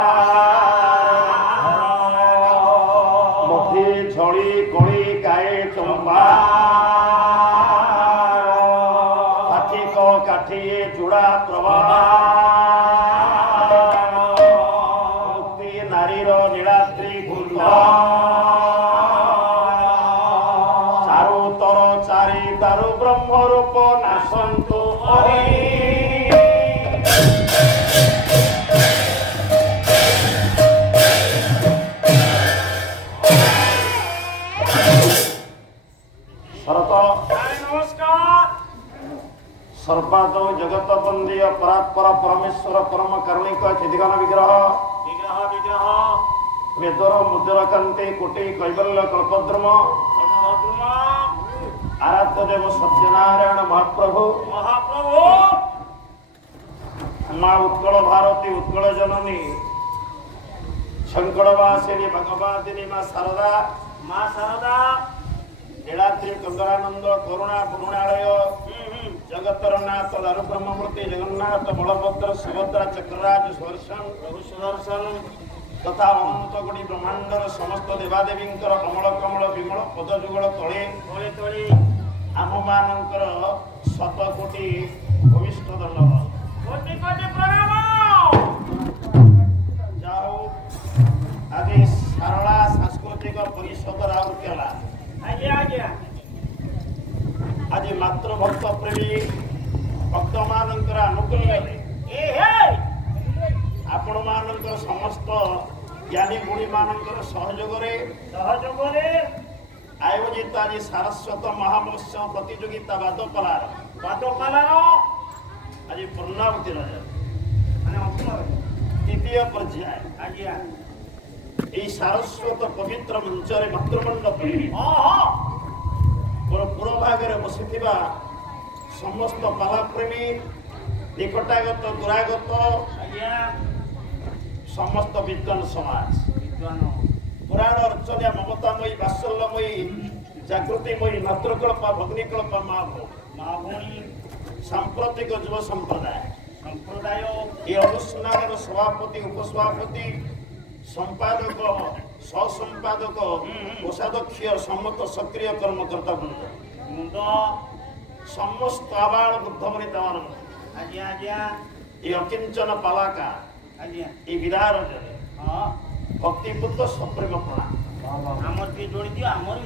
मथी झड़ी कड़ी गाए चंपा काठी को काठी जुड़ा प्रभा मुक्ति नारीर नीलाद्री गुंड चारु तर चारि दारु ब्रह्म रूप नासंतु हरि सर्वादो जगत बंदी परात्पर परमेश्वर परम कारुणिक चिदिगन विग्रह विग्रह विग्रह वेदर मुद्र कांति कोटि कैवल्य कल्पद्रुम आराध्य देव सत्यनारायण महाप्रभु महाप्रभु माँ उत्कल भारती उत्कल जननी शंकरवासिनी भगवदिनी माँ शारदा नीलाद्रि कंदरानंद करुणा पूर्णालय जगतर नाथ दारु ब्रह्ममूर्ति जगन्नाथ बलभद्र सुभद्रा चक्रराज सुदर्शन प्रभु सुदर्शन तथा अनंत कोटि ब्रह्मांडर समस्त देवादेवी कमल कमल विमल पदजुगल तले तले तले आम मानकर शत कोटि भविष्ठ धन्यवाद कोटि कोटि प्रणाम जाओ आज सारला सांस्कृतिक परिषद राउरकेला आज मातृभक्त प्रेमी भक्त मानकर अनुकूल्य आपण मानकर समस्त ज्ञानी गुणी मानकर सहयोग आयोजित आज सारस्वत महामत्स्य प्रतियोगिता वादपालार आज पूर्णावती द्वितीय पर्याय यही सारस्वत पवित्र मंचरे मातृमंडप पूर्व भागे बसी समस्त पालाप्रेमी निकटागत दूरागत समस्त विद्वान समाज पुराण अर्चना ममतामयी वात्सल्यमयी जागृतिमयी मातृकल्पा भग्निकल्पा माँ भौणी सांप्रतिक युव संप्रदाय ये अनुष्ठान सभापति उपसभापति संपादक सहसंपादक कोषाध्यक्ष सम्मत सक्रिय कर्मकर्ता वृंद समस्त आबाल बुद्ध वनिता मान ये अकिंचन पालाका ये विदार भक्तिपुत सप्रेम प्रणाम आमर के जोड़ी दियो आमर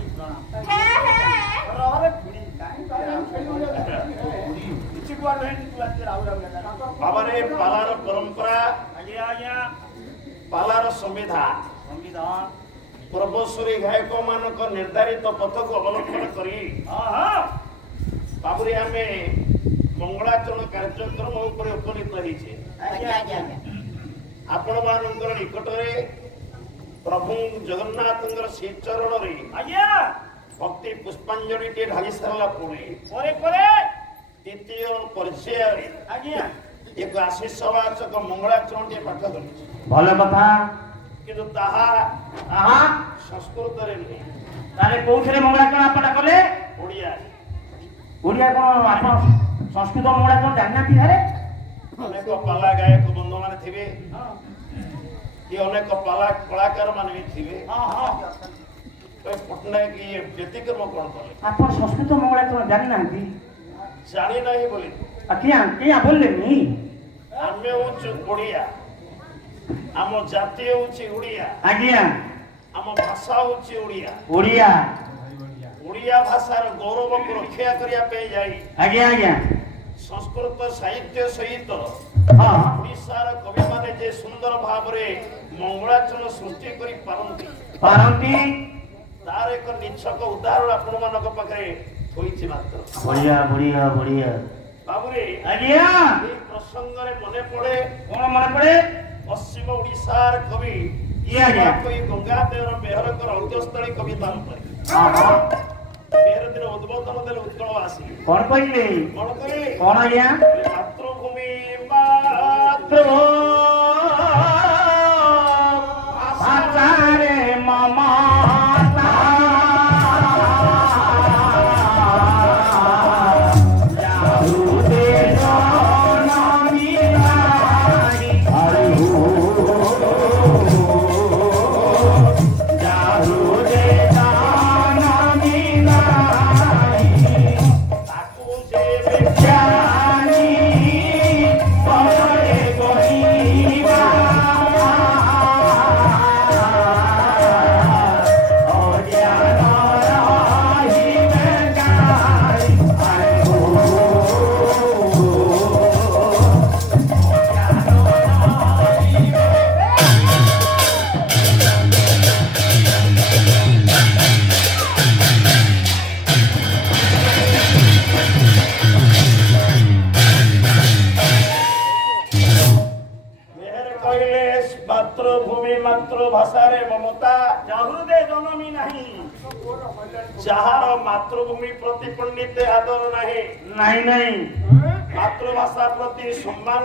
बाबा रे पालार परंपरा पालार संविधान पूर्वश्री गायक मान निर्धारित पथ को अवलंबन करी बाबुरी आमे मंगलाचरण कार्यक्रम उपनीत होइछे आपण मानकर निकटरे प्रभु जगन्नाथ श्रीचरण भक्ति पुष्पांजलि ढाली सारा द्वितीय पर्याय एक आशीषवाचक मंगलाचरण पाठ कर भल कथा किंतु ताहा संस्कृत रे नहीं तारे कोथरे मंगलाचरण आपण कले ओडिया ओडिया कोन आपण संस्कृत मंगलाचरण जानना थी हरे अनेक पाला गायक बंधु माने थिबे ये अनेक पाला कलाकार माने भी थिबे तो पटना की ये व्यतिक्रम कोन करे आपण संस्कृत मंगलाचरण जानना थी जानी नहीं बोली क्या क्या बोलले नहीं आमे होछु ओडिया आम जाति होछि ओडिया आज्ञा आम भाषा होछि ओडिया ओडिया ओडिया भाषार गौरव को रक्षा करिया पे जाई आज्ञा आज्ञा संस्कृत साहित्य सहित ओडिशार कवि माने जे सुंदर भाव रे मंगलाचरण सृष्टि करि पारंती तार एक निच्छक उदाहरण आपण मानक पाखरे होइछि मात्र बढ़िया बढ़िया बढ़िया बाबूरे आज्ञा ए प्रसंग रे मने पड़े कोन मने पड़े पश्चिम ओडिशार कवि ये आज्ञा कोई गंगादेव मेहरकर औद्यस्थली कविता पर मेहर दिन उद्बोधन देले उत्कलवासी कोन कहिले कोन आज्ञा मातृभूमि आचारे मामा Oh मातृभूमि मातृभाषा रे ममता जाहृदे जनमी नहीं जहार मातृभूमि प्रति पंडित आदर नहीं नहीं नहीं मातृभाषा प्रति सम्मान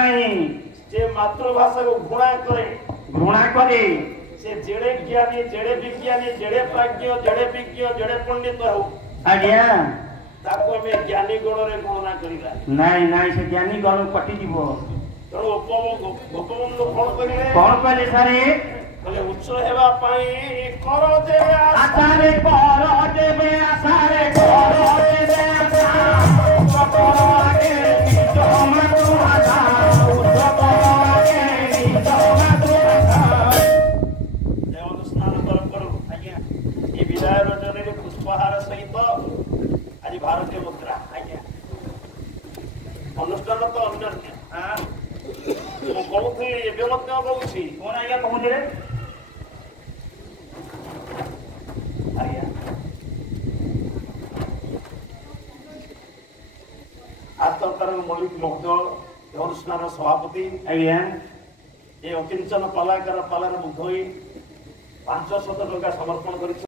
नहीं जे मातृभाषा को घृणा करे से जेड़े ज्ञानी जेड़े विज्ञानी जेड़े प्राज्ञ जेड़े विज्ञ जेड़े पंडित हो आज्ञा ताको में ज्ञानी गुण रे गणना करिला नहीं नहीं से ज्ञानी गण कटि जीवो तो गोपबंधु कोन करिले सारे बोले उच्च हेबा पाई करो जे आसारे करो देबे आसारे करो देबे आसा करो आगे निजो मातृ भाषा उच्च करो आगे निजो मातृ भाषा देवन स्नान करो आज्ञा ये विदाय रजनी रे पुष्पहार सहित आज भारतीय मुद्रा आज्ञा अनुष्ठान तो अन्य हां ମୁଁ କହୁଥିଲି ଏବେ ମଧ୍ୟ କହୁଛି କଣ ଆଜ୍ଞା କହୁଥିଲେ ଆଜ୍ଞା ଆତଙ୍କର ମୌଳିକ ମହୋଦୟ ଦେବସ୍ନାନ ସଭାପତି ଆଜ୍ଞା ଏ ଅକିଞ୍ଚନ ପାଲାକାର ପାଲାରେ ମୁଗ୍ଧ ହୋଇ 500 ଟଙ୍କା ସମର୍ପଣ କରିଛି।